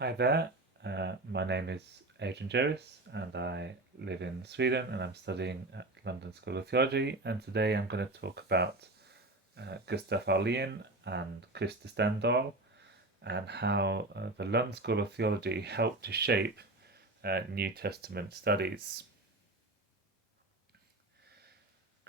Hi there, my name is Adrian Jerris and I live in Sweden and I'm studying at London School of Theology, and today I'm going to talk about Gustaf Aulén and Krister Stendahl and how the London School of Theology helped to shape New Testament studies.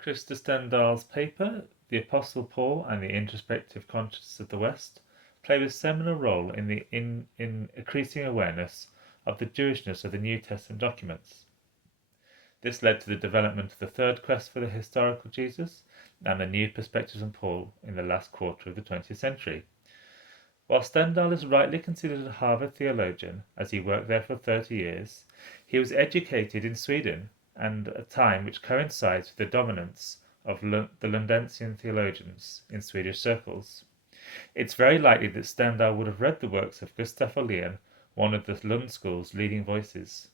Krister Stendahl's paper, The Apostle Paul and the Introspective Conscience of the West, played a seminal role in increasing awareness of the Jewishness of the New Testament documents. This led to the development of the third quest for the historical Jesus and the new perspectives on Paul in the last quarter of the 20th century. While Stendahl is rightly considered a Harvard theologian, as he worked there for 30 years, he was educated in Sweden and at a time which coincides with the dominance of the Lundensian theologians in Swedish circles. It's very likely that Stendahl would have read the works of Gustaf Aulén, one of the Lund School's leading voices.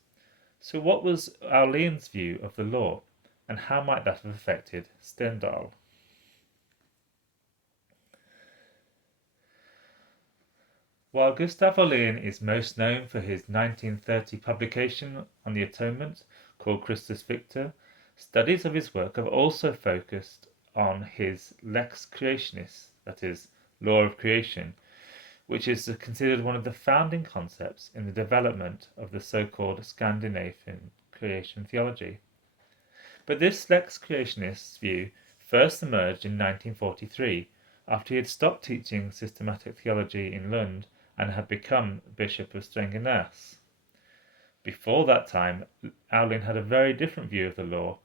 So what was Aulén's view of the law, and how might that have affected Stendahl? While Gustaf Aulén is most known for his 1930 publication on the Atonement called Christus Victor, studies of his work have also focused on his Lex Creationis, that is, law of creation, which is considered one of the founding concepts in the development of the so-called Scandinavian creation theology. But this Lex Creationist view first emerged in 1943, after he had stopped teaching systematic theology in Lund and had become Bishop of Strängnäs. Before that time, Aulén had a very different view of the law,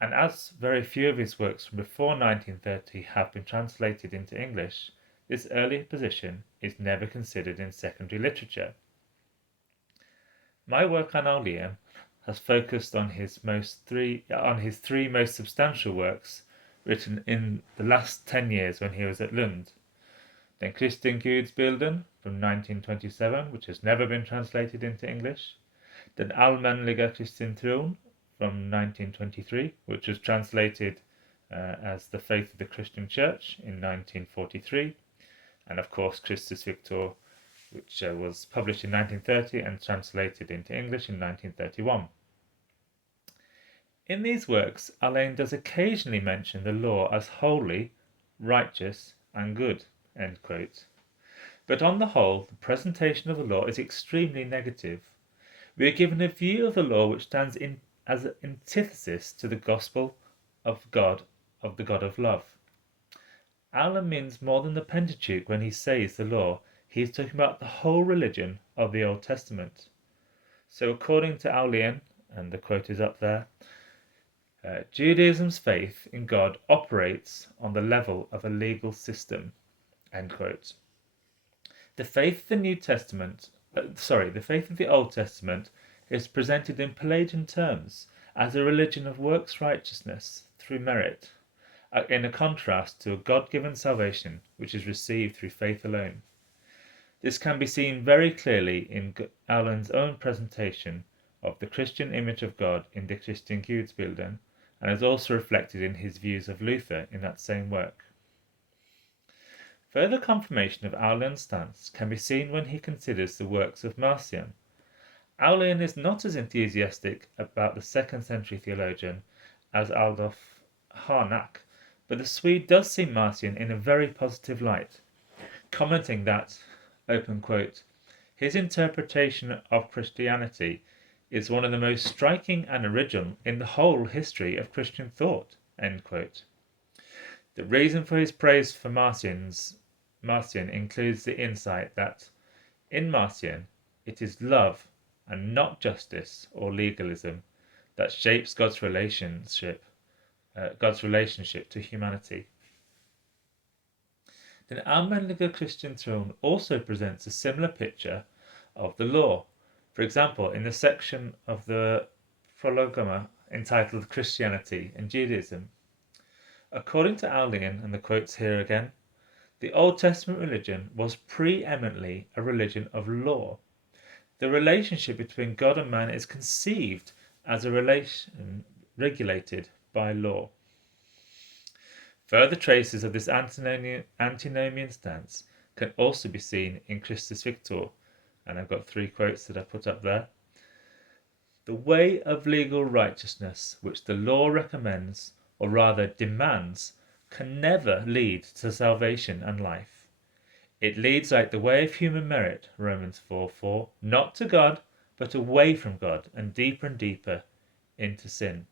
and as very few of his works from before 1930 have been translated into English, this earlier position is never considered in secondary literature. My work on Aulén has focused on his three most substantial works written in the last 10 years when he was at Lund. Den Kristen Gudsbilden from 1927, which has never been translated into English. Den allmänliga Kristentron from 1923, which was translated as The Faith of the Christian Church in 1943. And of course Christus Victor, which was published in 1930 and translated into English in 1931. In these works, Aulén does occasionally mention the law as holy, righteous, and good, end quote. But on the whole, the presentation of the law is extremely negative. We are given a view of the law which stands as an antithesis to the gospel of God, of the God of love. Aulén means more than the Pentateuch when he says the law. He is talking about the whole religion of the Old Testament. So according to Aulén, and the quote is up there, Judaism's faith in God operates on the level of a legal system, end quote. The faith of the the faith of the Old Testament is presented in Pelagian terms as a religion of works righteousness through merit, in a contrast to a God-given salvation which is received through faith alone. This can be seen very clearly in Aulén's own presentation of the Christian image of God in the Kristen Gudsbilden, and is also reflected in his views of Luther in that same work. Further confirmation of Aulén's stance can be seen when he considers the works of Marcion. Aulén is not as enthusiastic about the 2nd century theologian as Adolf Harnack, but the Swede does see Marcion in a very positive light, commenting that, open quote, his interpretation of Christianity is one of the most striking and original in the whole history of Christian thought, end quote. The reason for his praise for Marcion includes the insight that, in Marcion, it is love and not justice or legalism that shapes God's relationship to humanity. The allmänliga Kristentron also presents a similar picture of the law. For example, in the section of the Prologoma entitled Christianity and Judaism. According to Aulén, and the quotes here again, the Old Testament religion was preeminently a religion of law. The relationship between God and man is conceived as a relation regulated by law. Further traces of this antinomian stance can also be seen in Christus Victor, And I've got 3 quotes that I put up there. The way of legal righteousness which the law recommends, or rather demands, can never lead to salvation and life. It leads like the way of human merit, Romans 4:4, not to God, but away from God and deeper into sin.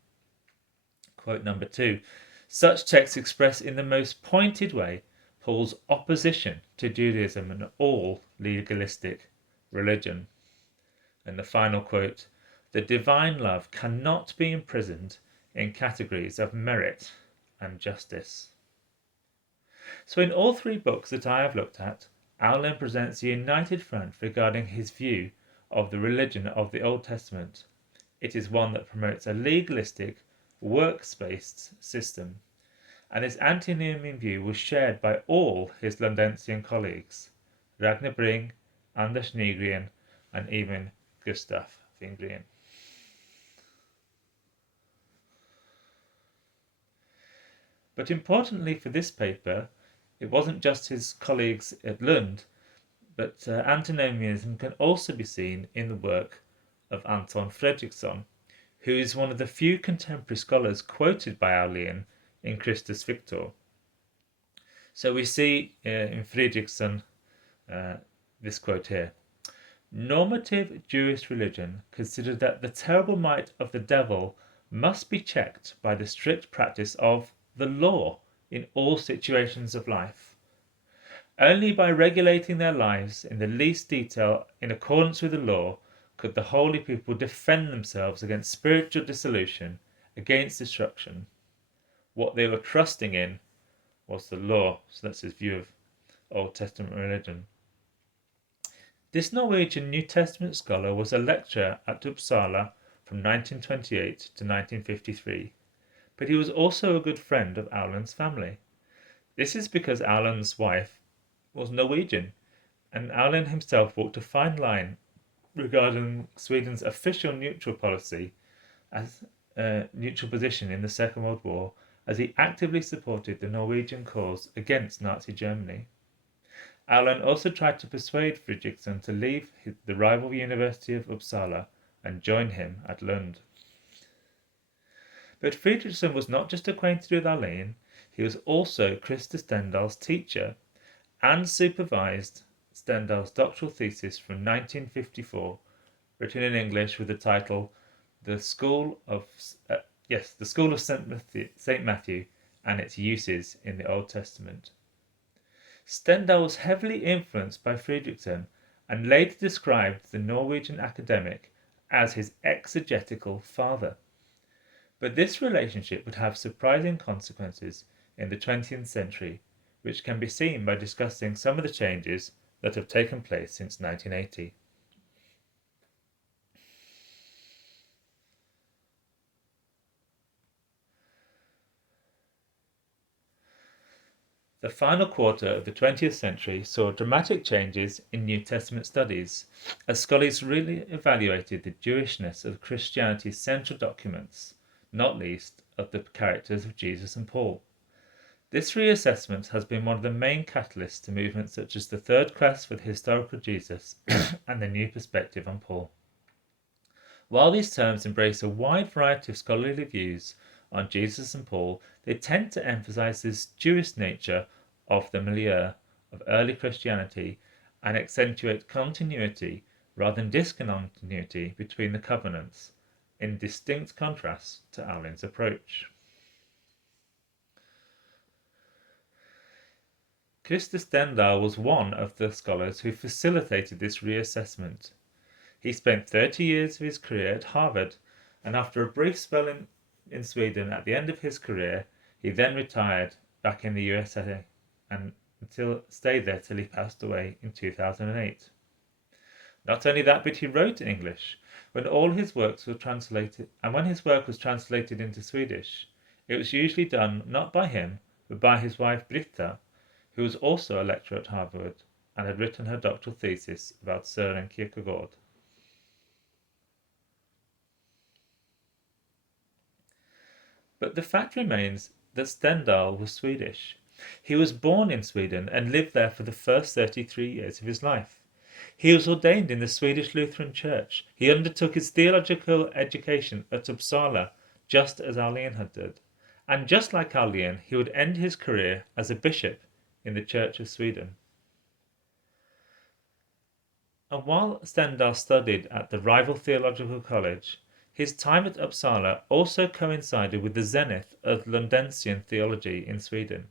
Quote number 2. Such texts express in the most pointed way Paul's opposition to Judaism and all legalistic religion. And the final quote, the divine love cannot be imprisoned in categories of merit and justice. So in all 3 books that I have looked at, Aulén presents a united front regarding his view of the religion of the Old Testament. It is one that promotes a legalistic, works-based system, and his antinomian view was shared by all his Lundensian colleagues, Ragnar Bring, Anders Nygren, and even Gustaf Fingren. But importantly for this paper, it wasn't just his colleagues at Lund, but antinomianism can also be seen in the work of Anton Fredriksson, who is one of the few contemporary scholars quoted by Aulén in Christus Victor. So we see in Fredriksson this quote here. Normative Jewish religion considered that the terrible might of the devil must be checked by the strict practice of the law in all situations of life. Only by regulating their lives in the least detail in accordance with the law could the holy people defend themselves against spiritual dissolution, against destruction. What they were trusting in was the law. So that's his view of Old Testament religion. This Norwegian New Testament scholar was a lecturer at Uppsala from 1928 to 1953, but he was also a good friend of Aulén's family. This is because Aulén's wife was Norwegian, and Aulén himself walked a fine line regarding Sweden's official neutral policy as a neutral position in the Second World War, as he actively supported the Norwegian cause against Nazi Germany. Aulén also tried to persuade Fredriksson to leave the rival University of Uppsala and join him at Lund. But Fredriksson was not just acquainted with Aulén, he was also Krister Stendahl's teacher and supervised Stendahl's doctoral thesis from 1954, written in English with the title The School of St. Matthew and its Uses in the Old Testament. Stendahl was heavily influenced by Fredriksson and later described the Norwegian academic as his exegetical father. But this relationship would have surprising consequences in the 20th century, which can be seen by discussing some of the changes that have taken place since 1980. The final quarter of the 20th century saw dramatic changes in New Testament studies, as scholars really evaluated the Jewishness of Christianity's central documents, not least of the characters of Jesus and Paul. This reassessment has been one of the main catalysts to movements such as the Third Quest for the Historical Jesus and the New Perspective on Paul. While these terms embrace a wide variety of scholarly views on Jesus and Paul, they tend to emphasize this Jewish nature of the milieu of early Christianity and accentuate continuity rather than discontinuity between the covenants, in distinct contrast to Aulén's approach. Krister Stendahl was one of the scholars who facilitated this reassessment. He spent 30 years of his career at Harvard, and after a brief spell in Sweden at the end of his career, he then retired back in the USA and stayed there till he passed away in 2008. Not only that, but he wrote in English. When his work was translated into Swedish, it was usually done not by him, but by his wife Britta, who was also a lecturer at Harvard and had written her doctoral thesis about Søren Kierkegaard. But the fact remains that Stendahl was Swedish. He was born in Sweden and lived there for the first 33 years of his life. He was ordained in the Swedish Lutheran Church. He undertook his theological education at Uppsala, just as Aulén had done. And just like Aulén, he would end his career as a bishop in the Church of Sweden. And while Stendahl studied at the rival theological college, his time at Uppsala also coincided with the zenith of Lundensian theology in Sweden.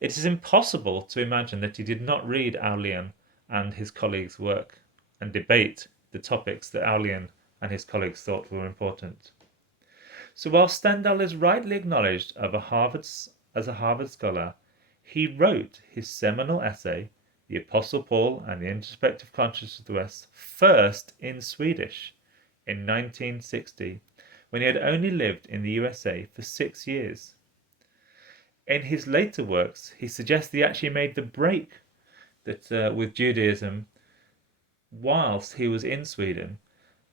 It is impossible to imagine that he did not read Aulén and his colleagues' work and debate the topics that Aulén and his colleagues thought were important. So while Stendahl is rightly acknowledged as a Harvard scholar, he wrote his seminal essay, The Apostle Paul and the Introspective Conscience of the West, first in Swedish in 1960, when he had only lived in the USA for 6 years. In his later works, he suggests he actually made the break with Judaism whilst he was in Sweden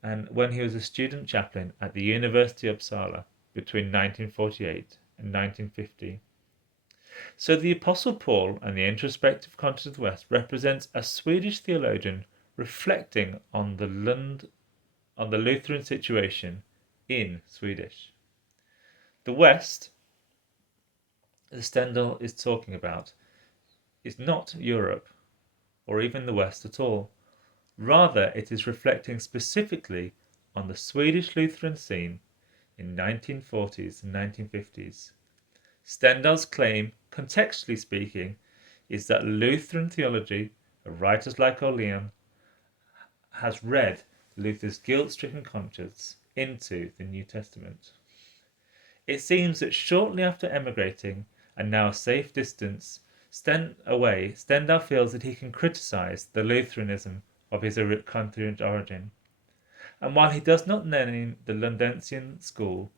and when he was a student chaplain at the University of Uppsala between 1948 and 1950. So the Apostle Paul and the Introspective Conscience of the West represents a Swedish theologian reflecting on the Lutheran situation in Swedish. The West, as Stendahl is talking about, is not Europe or even the West at all. Rather, it is reflecting specifically on the Swedish Lutheran scene in 1940s and 1950s. Stendahl's claim, contextually speaking, is that Lutheran theology of writers like Aulén has read Luther's guilt-stricken conscience into the New Testament. It seems that shortly after emigrating, and now a safe distance away, Stendahl feels that he can criticize the Lutheranism of his country of origin. And while he does not name the Lundensian school,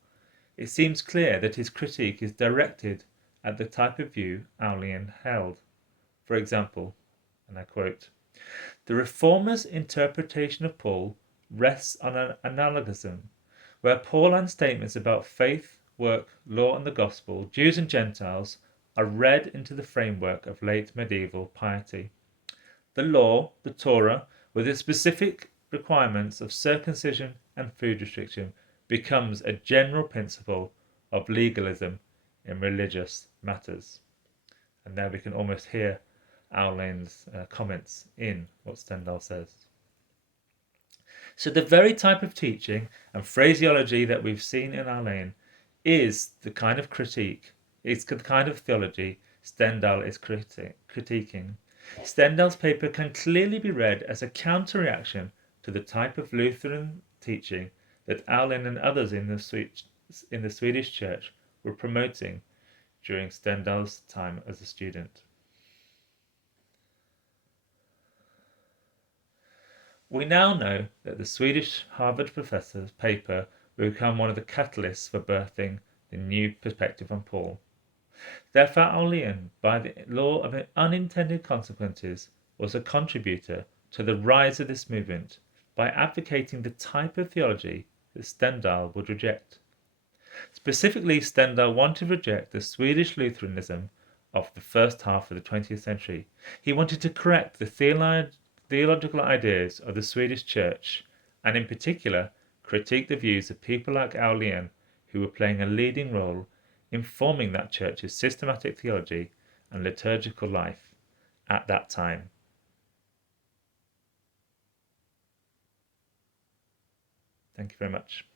it seems clear that his critique is directed at the type of view Aulén held. For example, and I quote, "The Reformers' interpretation of Paul rests on an analogism, where Pauline statements about faith, work, law and the gospel, Jews and Gentiles, are read into the framework of late medieval piety. The law, the Torah, with its specific requirements of circumcision and food restriction, becomes a general principle of legalism in religious matters." And there we can almost hear Aulén's comments in what Stendahl says. So the very type of teaching and phraseology that we've seen in Aulén is the kind of critique, it's the kind of theology Stendahl is critiquing. Stendahl's paper can clearly be read as a counter-reaction to the type of Lutheran teaching that Aulén and others in the Swedish church were promoting during Stendahl's time as a student. We now know that the Swedish Harvard professor's paper will become one of the catalysts for birthing the new perspective on Paul. Therefore, Aulén, by the law of unintended consequences, was a contributor to the rise of this movement by advocating the type of theology that Stendahl would reject. Specifically, Stendahl wanted to reject the Swedish Lutheranism of the first half of the 20th century. He wanted to correct the theological ideas of the Swedish church, and in particular, critique the views of people like Aulén, who were playing a leading role in forming that church's systematic theology and liturgical life at that time. Thank you very much.